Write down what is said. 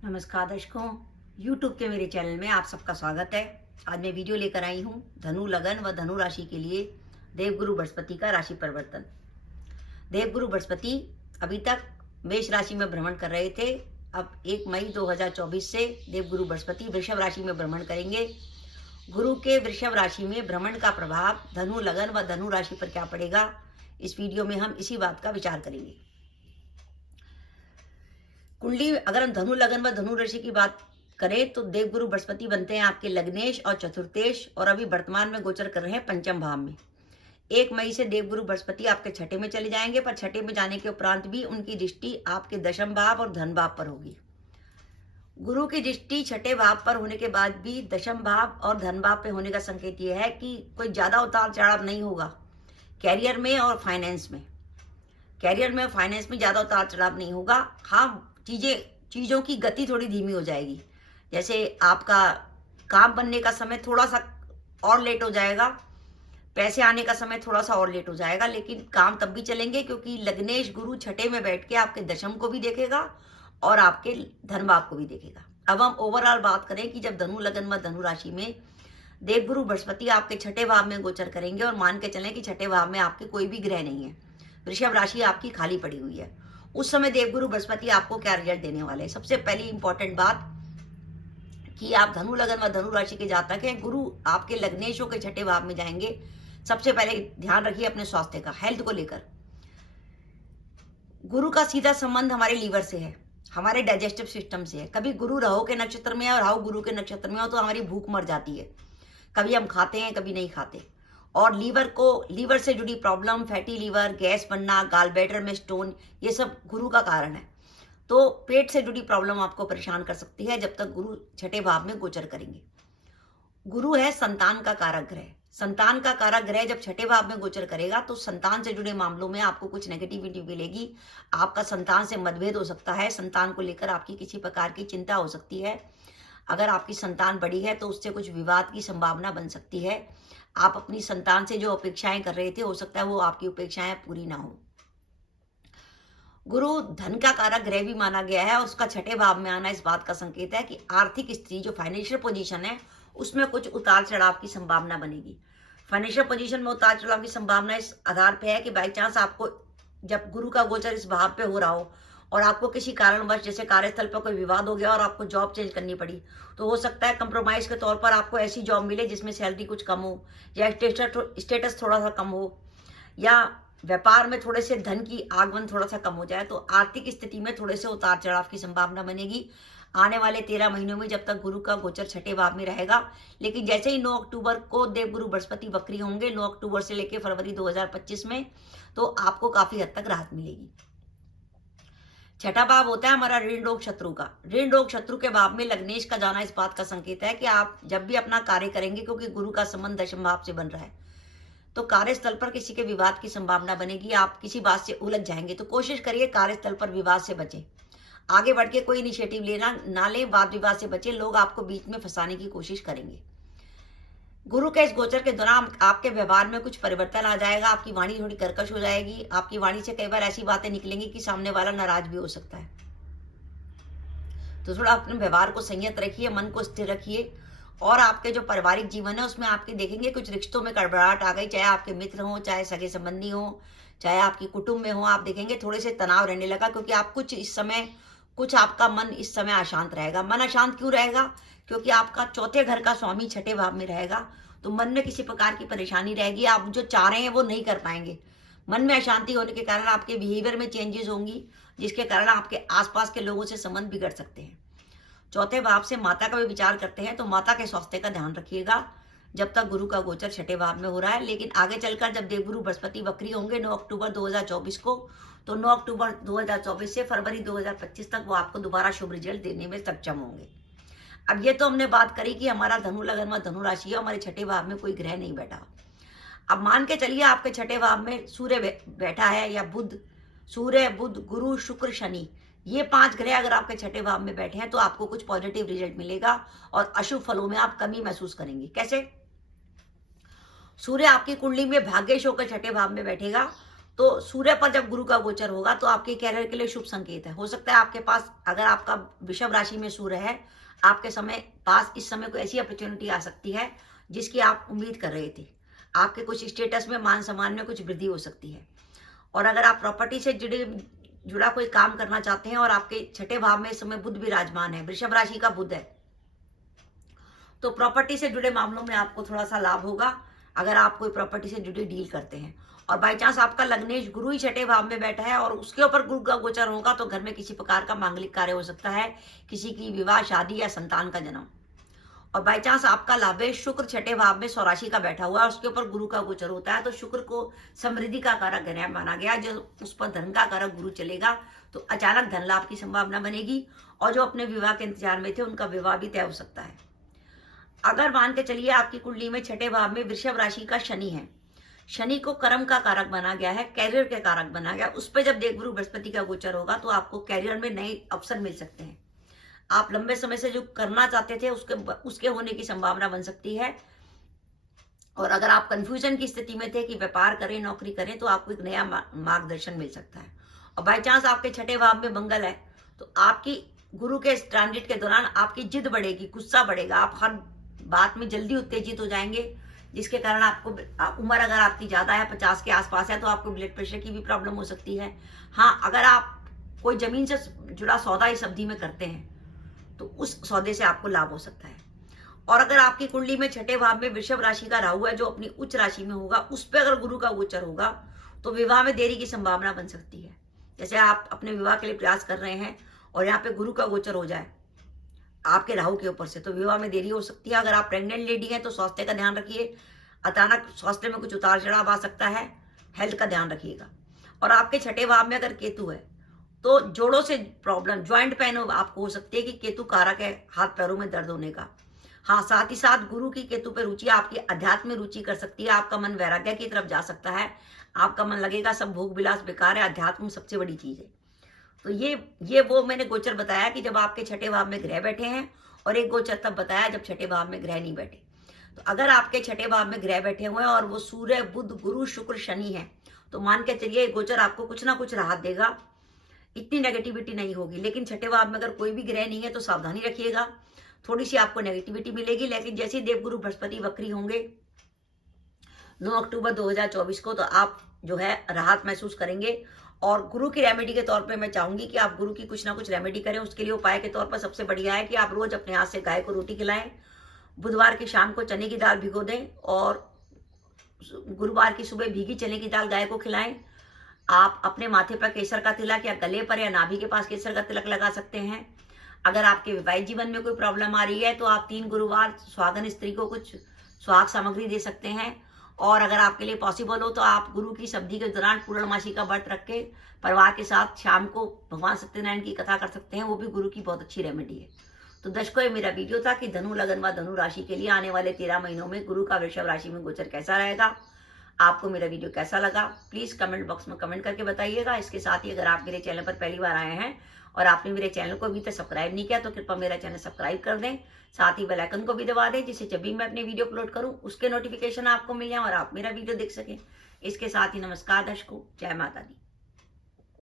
नमस्कार दर्शकों, YouTube के मेरे चैनल में आप सबका स्वागत है। आज मैं वीडियो लेकर आई हूँ धनु लगन व धनु राशि के लिए देवगुरु बृहस्पति का राशि परिवर्तन। देवगुरु बृहस्पति अभी तक मेष राशि में भ्रमण कर रहे थे। अब 1 मई 2024 से देवगुरु बृहस्पति वृषभ राशि में भ्रमण करेंगे। गुरु के वृषभ राशि में भ्रमण का प्रभाव धनु लगन व धनु राशि पर क्या पड़ेगा, इस वीडियो में हम इसी बात का विचार करेंगे। कुंडली अगर हम धनु लगन व धनु राशि की बात करें तो देवगुरु बृहस्पति बनते हैं आपके लग्नेश और चतुर्थेश, और अभी वर्तमान में गोचर कर रहे हैं पंचम भाव में। 1 मई से देवगुरु बृहस्पति आपके छठे में चले जाएंगे, पर छठे में जाने के उपरांत भी उनकी दृष्टि आपके दशम भाव और धन भाव पर होगी। गुरु की दृष्टि छठे भाव पर होने के बाद भी दशम भाव और धन भाव पे होने का संकेत यह है कि कोई ज्यादा उतार चढ़ाव नहीं होगा कैरियर में और फाइनेंस में। कैरियर में और फाइनेंस में ज्यादा उतार चढ़ाव नहीं होगा। हाँ, चीजों की गति थोड़ी धीमी हो जाएगी। जैसे आपका काम बनने का समय थोड़ा सा और लेट हो जाएगा, पैसे आने का समय थोड़ा सा और लेट हो जाएगा, लेकिन काम तब भी चलेंगे क्योंकि लग्नेश गुरु छठे में बैठ के आपके दशम को भी देखेगा और आपके धन भाव को भी देखेगा। अब हम ओवरऑल बात करें कि जब धनु लगन व धनु राशि में देवगुरु बृहस्पति आपके छठे भाव में गोचर करेंगे, और मान के चलें कि छठे भाव में आपके कोई भी ग्रह नहीं है, वृषभ राशि आपकी खाली पड़ी हुई है, उस समय देवगुरु बृहस्पति आपको क्या रिजल्ट देने वाले हैं। सबसे पहली इंपॉर्टेंट बात कि आप धनु लगन व धनु राशि के जातक हैं, गुरु आपके लग्नेशों के छठे भाव में जाएंगे। सबसे पहले ध्यान रखिए अपने स्वास्थ्य का, हेल्थ को लेकर। गुरु का सीधा संबंध हमारे लीवर से है, हमारे डाइजेस्टिव सिस्टम से है। कभी गुरु राहु के नक्षत्र में है और राहु गुरु के नक्षत्र में हो तो हमारी भूख मर जाती है। कभी हम खाते हैं, कभी नहीं खाते। और लीवर से जुड़ी प्रॉब्लम, फैटी लीवर, गैस बनना, गाल ब्लैडर में स्टोन, ये सब गुरु का कारण है। तो पेट से जुड़ी प्रॉब्लम आपको परेशान कर सकती है जब तक गुरु छठे भाव में गोचर करेंगे। गुरु है संतान का कारक ग्रह। संतान का कारक ग्रह जब छठे भाव में गोचर करेगा तो संतान से जुड़े मामलों में आपको कुछ नेगेटिविटी मिलेगी। आपका संतान से मतभेद हो सकता है, संतान को लेकर आपकी किसी प्रकार की चिंता हो सकती है। अगर आपकी संतान बड़ी है तो उससे कुछ विवाद की संभावना बन सकती है। आप अपनी संतान से जो अपेक्षाएं कर रहे थे, हो सकता है वो आपकी अपेक्षाएं पूरी ना हो। गुरु धन का कारक ग्रह भी माना गया है, और उसका छठे भाव में आना इस बात का संकेत है कि आर्थिक स्थिति, जो फाइनेंशियल पोजीशन है, उसमें कुछ उतार चढ़ाव की संभावना बनेगी। फाइनेंशियल पोजीशन में उतार चढ़ाव की संभावना इस आधार पे है कि बाई चांस आपको जब गुरु का गोचर इस भाव पे हो रहा हो और आपको किसी कारणवश, जैसे कार्यस्थल पर कोई विवाद हो गया और आपको जॉब चेंज करनी पड़ी, तो हो सकता है कंप्रोमाइज के तौर पर आपको ऐसी जॉब मिले जिसमें सैलरी कुछ कम हो, या स्टेटस थोड़ा सा कम हो, या व्यापार में थोड़े से धन की आगमन थोड़ा सा कम हो जाए। तो आर्थिक स्थिति में थोड़े से उतार चढ़ाव की संभावना बनेगी आने वाले 13 महीनों में, जब तक गुरु का गोचर छठे भाव में रहेगा। लेकिन जैसे ही 9 अक्टूबर को देवगुरु बृहस्पति वक्री होंगे, 9 अक्टूबर से लेकर फरवरी 2025 में, तो आपको काफी हद तक राहत मिलेगी। छठा भाव होता है हमारा ऋण रोग शत्रु का। ऋण रोग शत्रु के भाव में लग्नेश का जाना इस बात का संकेत है कि आप जब भी अपना कार्य करेंगे, क्योंकि गुरु का संबंध दशम भाव से बन रहा है, तो कार्यस्थल पर किसी के विवाद की संभावना बनेगी। आप किसी बात से उलझ जाएंगे, तो कोशिश करिए कार्यस्थल पर विवाद से बचें। आगे बढ़ के कोई इनिशिएटिव लेना ना लें, वाद विवाद से बचें। लोग आपको बीच में फंसाने की कोशिश करेंगे। गुरु के इस गोचर के दौरान आपके व्यवहार में कुछ परिवर्तन आ जाएगा। आपकी वाणी थोड़ी कर्कश हो जाएगी। आपकी वाणी से कई बार ऐसी बातें निकलेंगी कि सामने वाला नाराज भी हो सकता है। तो थोड़ा अपने व्यवहार को संयत रखिए, मन को स्थिर रखिए। और आपके जो पारिवारिक जीवन है उसमें आपके देखेंगे कुछ रिश्तों में गड़बड़ाहट आ गई, चाहे आपके मित्र हो, चाहे सगे संबंधी हो, चाहे आपकी कुटुंब में हो। आप देखेंगे थोड़े से तनाव रहने लगा, क्योंकि आप कुछ आपका मन इस समय अशांत रहेगा। मन अशांत क्यों रहेगा? क्योंकि आपका चौथे घर का स्वामी छठे भाव में रहेगा, तो मन में किसी प्रकार की परेशानी रहेगी। आप जो चाह रहे हैं वो नहीं कर पाएंगे। मन में अशांति होने के कारण आपके बिहेवियर में चेंजेस होंगी, जिसके कारण आपके आसपास के लोगों से संबंध बिगड़ सकते हैं। चौथे भाव से माता का भी विचार करते हैं, तो माता के स्वास्थ्य का ध्यान रखिएगा जब तक गुरु का गोचर छठे भाव में हो रहा है। लेकिन आगे चलकर जब देवगुरु बृहस्पति वक्री होंगे 9 अक्टूबर 2024 को, तो 9 अक्टूबर 2024 से फरवरी 2025 तक वो आपको दोबारा शुभ रिजल्ट देने में सक्षम होंगे। अब ये तो हमने बात करी कि हमारा धनु लगन व धनु राशि है, हमारे छठे भाव में कोई ग्रह नहीं बैठा। अब मान के चलिए आपके छठे भाव में सूर्य बैठा है, या सूर्य, बुध, गुरु, शुक्र, शनि, ये 5 ग्रह अगर आपके छठे भाव में बैठे हैं तो आपको कुछ पॉजिटिव रिजल्ट मिलेगा और अशुभ फलों में आप कमी महसूस करेंगे। कैसे? सूर्य आपकी कुंडली में भाग्येश होकर छठे भाव में बैठेगा, तो सूर्य पर जब गुरु का गोचर होगा तो आपके कैरियर के लिए शुभ संकेत है। हो सकता है आपके पास, अगर आपका वृषभ राशि में सूर्य है, आपके पास इस समय कोई ऐसी अपॉर्चुनिटी आ सकती है जिसकी आप उम्मीद कर रहे थे। आपके कुछ स्टेटस में, मान सम्मान में कुछ वृद्धि हो सकती है। और अगर आप प्रॉपर्टी से जुड़ा कोई काम करना चाहते हैं और आपके छठे भाव में इस समय बुध विराजमान है, वृषभ राशि का बुध है, तो प्रॉपर्टी से जुड़े मामलों में आपको थोड़ा सा लाभ होगा अगर आप कोई प्रॉपर्टी से जुड़ी डील करते हैं। और बाई चांस आपका लग्नेश गुरु ही छठे भाव में बैठा है और उसके ऊपर गुरु का गोचर होगा तो घर में किसी प्रकार का मांगलिक कार्य हो सकता है, किसी की विवाह, शादी या संतान का जन्म। और बाई चांस आपका लाभेश शुक्र छठे भाव में स्वराशि का बैठा हुआ है, उसके ऊपर गुरु का गोचर होता है, तो शुक्र को समृद्धि का कारक ग्रह माना गया। जो उस पर धन का कारक गुरु चलेगा तो अचानक धन लाभ की संभावना बनेगी और जो अपने विवाह के इंतजार में थे उनका विवाह भी तय हो सकता है। अगर मान के चलिए आपकी कुंडली में छठे भाव में वृषभ राशि का शनि है, शनि को कर्म का कारक बना गया है, कैरियर के कारक बना गया, उस पर जब देवगुरु बृहस्पति का गोचर होगा तो आपको कैरियर में नए अवसर मिल सकते हैं। आप लंबे समय से जो करना चाहते थे उसके होने की संभावना बन सकती है। और अगर आप कंफ्यूजन की स्थिति में थे कि व्यापार करें, नौकरी करें, तो आपको एक नया मार्गदर्शन मिल सकता है। और बाई चांस आपके छठे भाव में मंगल है तो आपकी गुरु के ट्रांजिट के दौरान आपकी जिद बढ़ेगी, गुस्सा बढ़ेगा, आप हर बात में जल्दी उत्तेजित हो जाएंगे, जिसके कारण आपको उम्र अगर आपकी ज्यादा है, 50 के आसपास है, तो आपको ब्लड प्रेशर की भी प्रॉब्लम हो सकती है। हाँ, अगर आप कोई जमीन से जुड़ा सौदा इस अवधि में करते हैं तो उस सौदे से आपको लाभ हो सकता है। और अगर आपकी कुंडली में छठे भाव में वृषभ राशि का राहु है जो अपनी उच्च राशि में होगा, उस पर अगर गुरु का गोचर होगा तो विवाह में देरी की संभावना बन सकती है। जैसे आप अपने विवाह के लिए प्रयास कर रहे हैं और यहाँ पे गुरु का गोचर हो जाए आपके राहु के ऊपर से, तो विवाह में देरी हो सकती है। अगर आप प्रेग्नेंट लेडी हैं तो स्वास्थ्य का ध्यान रखिए, अचानक स्वास्थ्य में कुछ उतार चढ़ाव आ सकता है, हेल्थ का ध्यान रखिएगा। और आपके छठे भाव में अगर केतु है तो जोड़ों से प्रॉब्लम, ज्वाइंट पेन आपको हो सकती है कि केतु कारक है हाथ पैरों में दर्द होने का। हाँ, साथ ही साथ गुरु की केतु पे रुचि आपकी अध्यात्म में रुचि कर सकती है, आपका मन वैराग्य की तरफ जा सकता है, आपका मन लगेगा सब भोग विलास बेकार है, अध्यात्म सबसे बड़ी चीज है। तो ये वो मैंने गोचर बताया कि जब आपके छठे भाव में ग्रह बैठे हैं, और एक गोचर तब बताया जब छठे भाव में ग्रह नहीं बैठे। तो अगर आपके छठे भाव में ग्रह बैठे हुए हैं और वो सूर्य, बुध, गुरु, शुक्र, शनि है, तो मान के चलिए गोचर आपको कुछ ना कुछ राहत देगा, इतनी नेगेटिविटी नहीं होगी। लेकिन छठे भाव में अगर कोई भी ग्रह नहीं है तो सावधानी रखिएगा, थोड़ी सी आपको नेगेटिविटी मिलेगी। लेकिन जैसे ही देवगुरु बृहस्पति वक्री होंगे 9 अक्टूबर 2024 को, तो आप जो है राहत महसूस करेंगे। और गुरु की रेमेडी के तौर पे मैं चाहूंगी कि आप गुरु की कुछ ना कुछ रेमेडी करें। उसके लिए उपाय के तौर पर सबसे बढ़िया है कि आप रोज अपने हाथ से गाय को रोटी खिलाएं, बुधवार की शाम को चने की दाल भिगो दें और गुरुवार की सुबह भीगी चने की दाल गाय को खिलाएं। आप अपने माथे पर केसर का तिलक या गले पर या नाभि के पास केसर का तिलक लगा सकते हैं। अगर आपके वैवाहिक जीवन में कोई प्रॉब्लम आ रही है तो आप 3 गुरुवार सुहागन स्त्री को कुछ सुहाग सामग्री दे सकते हैं। और अगर आपके लिए पॉसिबल हो तो आप गुरु की सब्जी के दौरान पूर्णमासी का व्रत रख के परिवार के साथ शाम को भगवान सत्यनारायण की कथा कर सकते हैं, वो भी गुरु की बहुत अच्छी रेमेडी है। तो दर्शकों, ये मेरा वीडियो था कि धनु लगन व धनु राशि के लिए आने वाले 13 महीनों में गुरु का वृषभ राशि में गोचर कैसा रहेगा। आपको मेरा वीडियो कैसा लगा प्लीज कमेंट बॉक्स में कमेंट करके बताइएगा। इसके साथ ही अगर आप मेरे चैनल पर पहली बार आए हैं और आपने मेरे चैनल को अभी तक सब्सक्राइब नहीं किया तो कृपया मेरा चैनल सब्सक्राइब कर दें, साथ ही बेल आइकन को भी दबा दें, जिससे जब भी मैं अपनी वीडियो अपलोड करूं उसके नोटिफिकेशन आपको मिल जाए और आप मेरा वीडियो देख सकें। इसके साथ ही नमस्कार दर्शकों, जय माता दी।